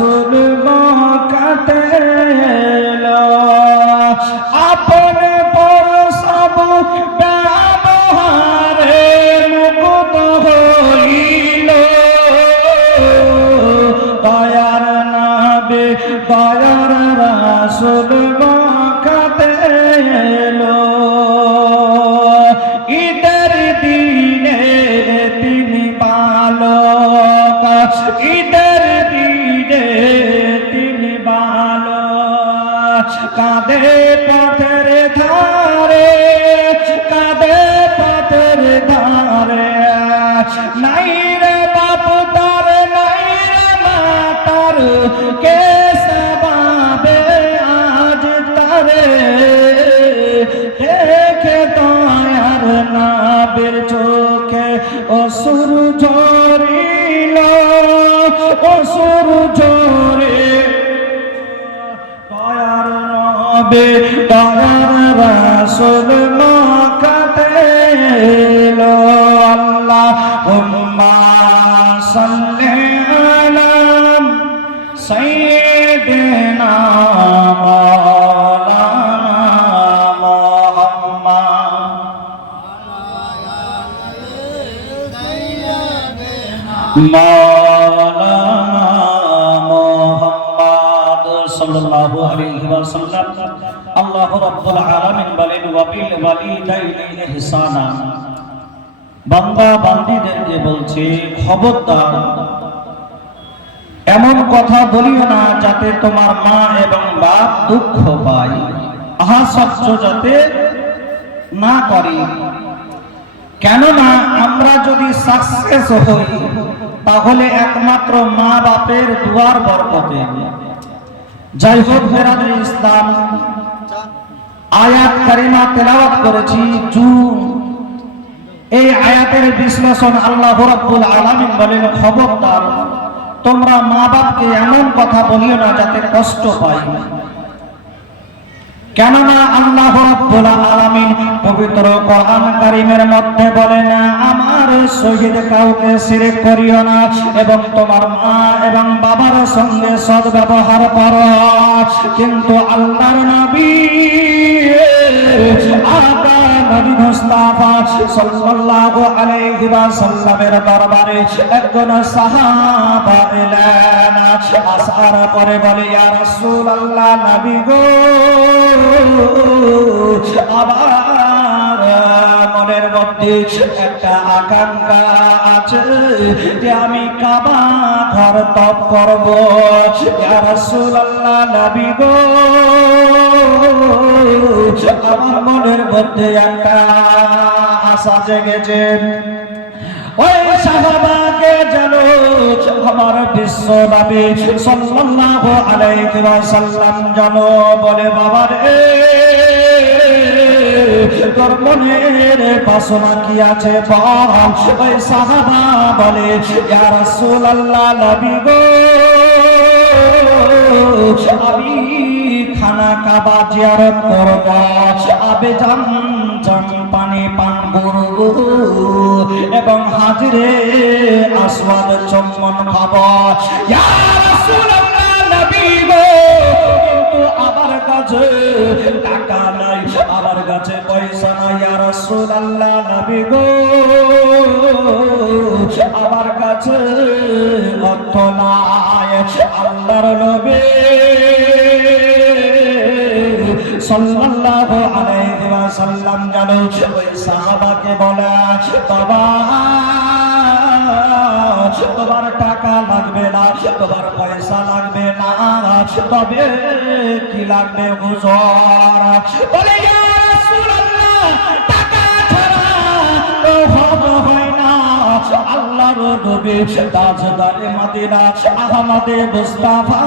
রাসূল মক্কাতে এলো আপন পর সব ব্যবহারে মুক্ত হইল দয়ার নবী দয়ার রাসূল মক্কাতে এলো ঈদের দিনে তিনি বালক ঈদের দিনে তিনি বালক কাঁদে পথের ধারে কাঁদে পথের ধারে নাই রে বাপ তার নাই রে মাতার কে সবাবে আজ তারে দেখে দয়ার নবীর চোখে অশ্রু ঝরিল অশ্রু ঝরে দয়ার নবী দয়ার রাসূল মক্কাতে এলো আল্লাহুম্মা সাল্লি আলা সাইয়্যিদিনা মাওলানা মুহাম্মদ মাওলানা মুহাম্মদ সাল্লাল্লাহু আলাইহি ওয়াসাল্লাম আল্লাহু রাব্বুল আলামিন বলেন ওয়া বিল ওয়ালিদাইনি ইহসানা বান্দা বান্দীদেরকে বলছে খবরদার এমন কথা বলিও না যাতে তোমার মা এবং বাপ দুঃখ পায় আহাস্য যাতে না করে কেননা আমরা যদি সাকসেস হই তাহলে একমাত্র মা বাপের দুয়ার বরকতে যাই হোক বেরাদরি ইসলাম আয়াত কারিমা তেলাওয়াত করেছি এই আয়াতের বিশ্লেষণ আল্লাহ রাব্বুল আলামিন বলেন খবরদার তোমরা মা বাপকে এমন কথা বলিও না যাতে কষ্ট পায় কেননা আল্লাহ রাব্বুল আলামিন পবিত্র কোরআন কারীমের মধ্যে বলেন আমার শহীদ কাউকে শিরক করিও না এবং তোমার মা এবং বাবার সঙ্গে সদ্ব্যবহার করো কিন্তু আল্লাহর নবী আকা নবী মুস্তাফা সাল্লাল্লাহু আলাইহি ওয়াসাল্লামের দরবারে একজন সাহাবা এলেন আসার পরে বলে ইয়া রাসূলুল্লাহ নবী গো আবার মনের মধ্যে একটা আকাঙ্ক্ষা আছে যে আমি কাবা ঘর তপ করব ইয়া রাসূলুল্লাহ নবী গো আমার মনের মধ্যে একটা আশা জেগেছে ওই সাহাবাকে জানো আমার বিশ্ব নবী সাল্লাল্লাহু আলাইহি ওয়াসাল্লাম জানো বলে বাবা রে তোর মনের বাসনা কি আছে বল ওই সাহাবা বলে ইয়া রাসূলুল্লাহ নবী গো আমি খানা কাবা জিয়ারত করব আবে জাম পানি পান করব এবং হাজরে আসওয়াদ চুম্বন খাব ইয়া রাসূলুল্লাহ নবী গো কিন্তু আমার কাছে টাকা নাই আমার কাছে পয়সা নাই ইয়া রাসূলুল্লাহ নবী গো আমার কাছে অর্থ নাই আল্লাহর নবী সাল্লাল্লাহু আলাইহি ওয়াসাল্লাম জানো ওই সাহাবাকে বলে বাবা তোমার টাকা লাগবে না তোমার পয়সা লাগবে না তবে কি লাগবে হুজুর বলে ইয়া রাসূলুল্লাহ টাকা ছাড়া তো হয় না আল্লাহর নবী তাজদারে মদিনা আহমদে মুস্তাফা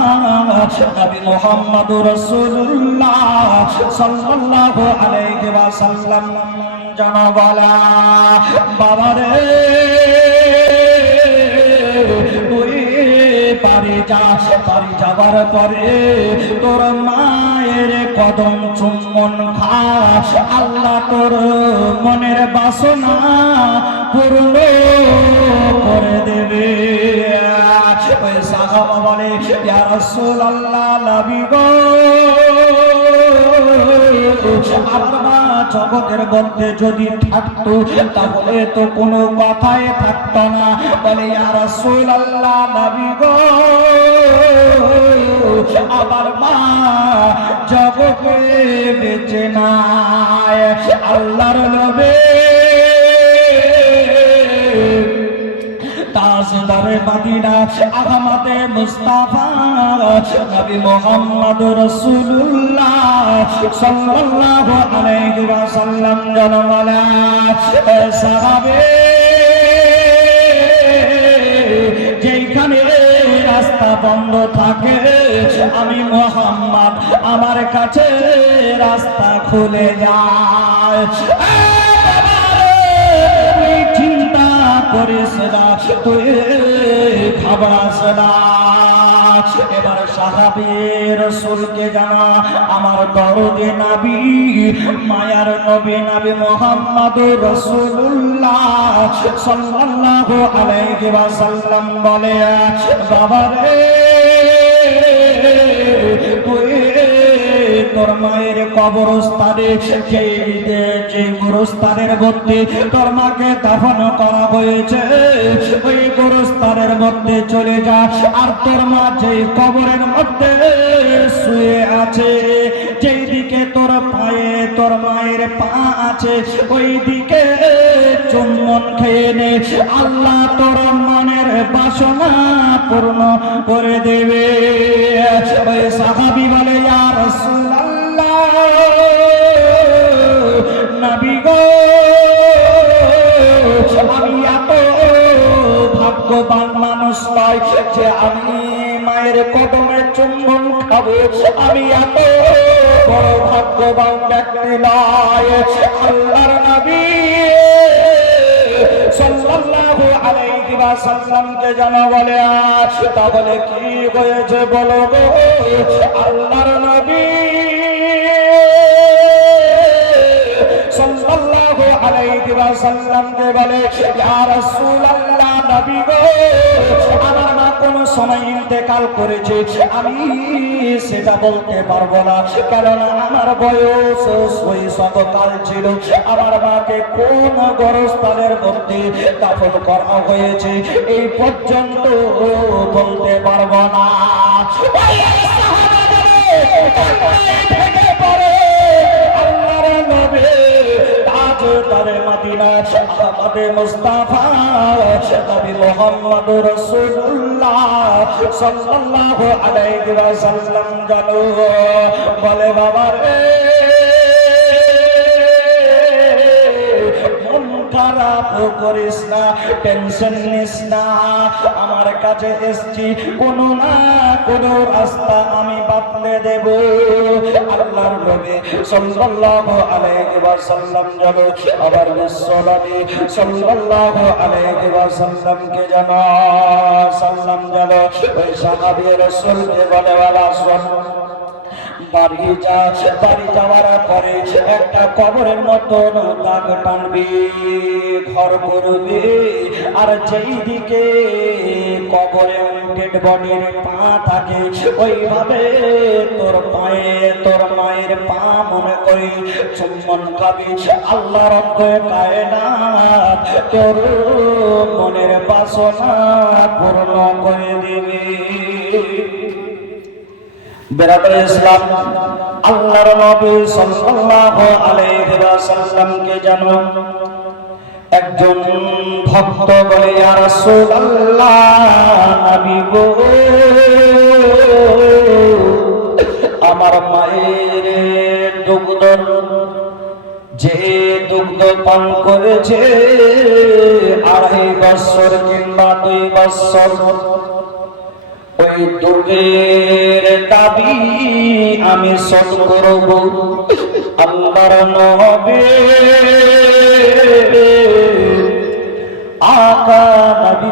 নবী মুহাম্মদুর রাসূলুল্লাহ সাল্লাল্লাহু আলাইহি ওয়াসাল্লাম জানো বলা বাবা রে তুই পারি যাবার পরে তোর মায়ের কদম চুম্বন খা আল্লাহ তোর মনের বাসনা পূর্ণ করে দেবে ওই সাহাবা বলে ইয়া রাসূলুল্লাহ নবী গো আমার মা জগতের মধ্যে যদি থাকতো তাহলে তো কোনো কথাই থাকতো না। বলে ইয়া রাসূলুল্লাহ নবী গো আমার মা জগতে বেঁচে নাই। আল্লাহর নবী তাজদারে মদিনা আহমদে মুস্তাফা নবী মুহাম্মদ রাসূলুল্লাহ সাল্লাল্লাহু আলাইহি ওয়াসাল্লাম জানালা সাহাবে যেখানে রাস্তা বন্ধ থাকে আমি মুহাম্মদ আমার কাছে রাস্তা খুলে যায়। চিন্তা করিস না, তুই ঘাবড়াস না। এবার সাহাবী রাসূলকে জানা আমার দরদে নবী মায়ার নবী নবী মুহাম্মদুর রাসূলুল্লাহ সাল্লাল্লাহু আলাইহি ওয়াসাল্লাম বলে বাবা রে তুই তোর মায়ের কবরস্থানে যে গোরস্থানের মধ্যে তোর মাকে দাফন করা হয়েছে ওই গোরস্থানের মধ্যে চলে যা। আর তোর মা যে কবরের মধ্যে শুয়ে আছে যেই দিকে তোর পায়ে তোর মায়ের পা আছে ওই দিকে চুম্বন খেয়ে নে, আল্লাহ তোর মনের বাসনা পূর্ণ করে দেবে। ওই সাহাবী বলে ইয়া রাসূলুল্লাহ নবী গো আমি এত ভাগ্যবান মানুষ নয় যে আমি মায়ের কদমে চুম্বন খাবো, আমি এত বড় ভাগ্যবান ব্যক্তি নয়। আল্লাহর নবী সাল্লাল্লাহু আলাইহি ওয়াসাল্লামকে জানা বলে তাহলে কি হয়েছে বলো গো। আল্লাহর নবী সাল্লাল্লাহু আলাইহি ওয়াসাল্লামকে বলে ইয়া রাসূলুল্লাহ নবী গো আমার মা কোন সময় ইন্তেকাল করেছে আমি সেটা বলতে পারবো না, কারণ আমার বয়স শৈশবকাল ছিল। আমার মাকে কোন গোরস্থানের মধ্যে দাফন করা হয়েছে এই পর্যন্ত বলতে পারবো না। আল্লাহর নবী তাজদারে মদিনা আহমদে মুস্তাফা নবী মুহাম্মদ রাসূলুল্লাহ সাল্লাল্লাহু আলাইহি ওয়াসাল্লাম জানো বলে বাবা রে খারাপ করিস না, টেনশন নিস না, আমার কাছে এসছি কোনো না কোনো রাস্তা আমি বাতলে দেব। আল্লাহর নবী সাল্লাল্লাহু আলাইহি ওয়াসাল্লাম জানো আবার বিশ্বনবী সাল্লাল্লাহু আলাইহি ওয়াসাল্লামকে জানো সাল্লাম জানো ওই সাহাবী রাসূলকে বলে ওয়ালা শুন বাড়ি যাওয়ার পরে একটা কবরের মতন দাগ টানবি ঘর করবি আর যেই দিকে কবরে ডেড বডির পা থাকে ওইভাবে তোর পায়ে তোর মায়ের পা মনে করি চুম্বন খাবি। আল্লাহ রব্বুল কায়নাত তোর মনের বাসনা পূর্ণ করে দিবে। বেরাদরে ইসলাম আল্লাহর নবী সাল্লাল্লাহু আলাইহি ওয়াসাল্লামকে জানো একজন ভক্ত বলে ইয়া রাসূলুল্লাহ নবী গো আমার মায়ের দুগ্ধ যে দুগ্ধ পান করেছে 2.5 বছর কিংবা 2 বছর ওই দুধের দাবি আমি শোধ করব। আল্লাহর নবী আকা নবী